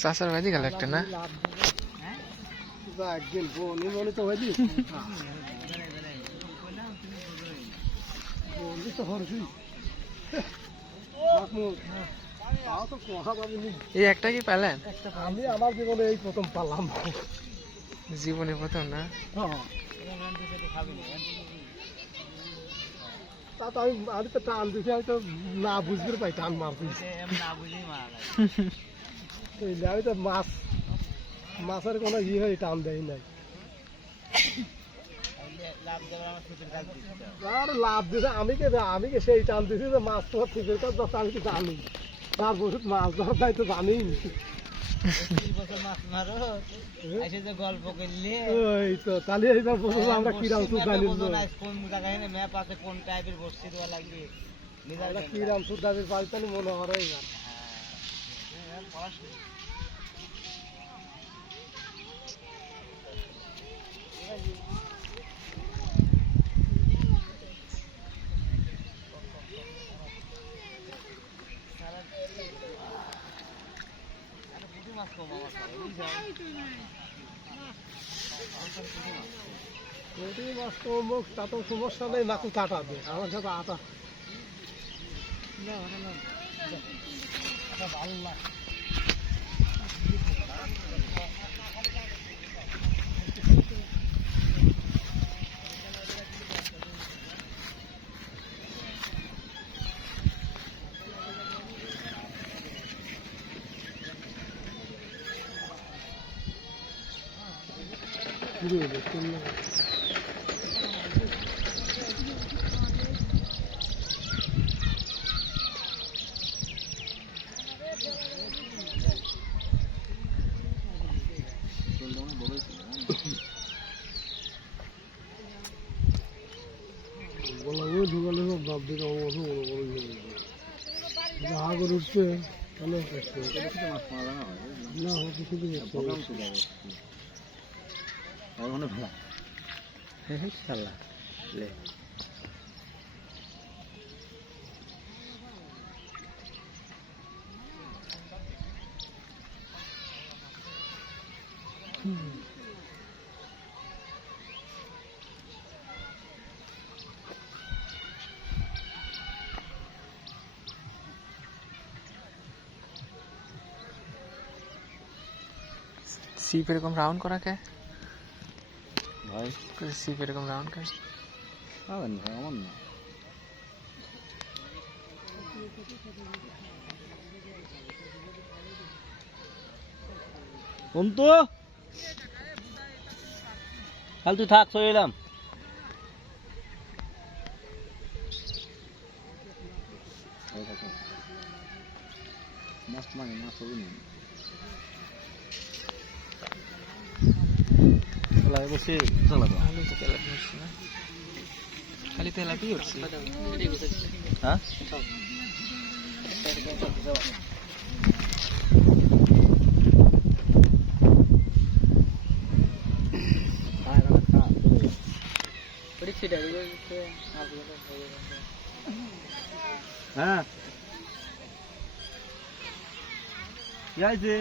চাষার ভাজি গেল একটা না এই একটা কি পেলেন? আমি আমার জীবনে এই প্রথম পালাম, জীবনে প্রথম না? তা তো আমি তো টান দিছি, হয়তো না বুঝতে পাই টান মারতেছি। আমি তো মাছের কোনো হয়ে টান দেয় নাই। আর লাভ দিছে আমি কে সেই টান দিছি যে মাছ তোমার ছিপের কাজ যাচ্ছে, আমি তো জানি তার বছর মাছ ধরার তাই তো জানি। গল্প করলে ওই তো তাহলে এইবার বছর আমরা কিরাম সুদ জানি, কোন জায়গায় ম্যাপ আছে, কোন টাইপের বসছি দেওয়া লাগবে, কিরাম সুদ দাবির পাল্টানি মনে হয় না। তা তো সমস্যা নেই, নাকু কাটাবে আমার সাথে আটা ভালো লাগে। উঠছে সিপ এরকম রাউন্ড করা কে ভাই? সিপ এরকম রাউন্ড কে? আমার না তো কাল তুই থাক, চলে এলাম। মাছ মানে মাছ হবে না, বসে খালি তেলাপি উঠছি। হ্যাঁ হ্যাঁ কি আছে?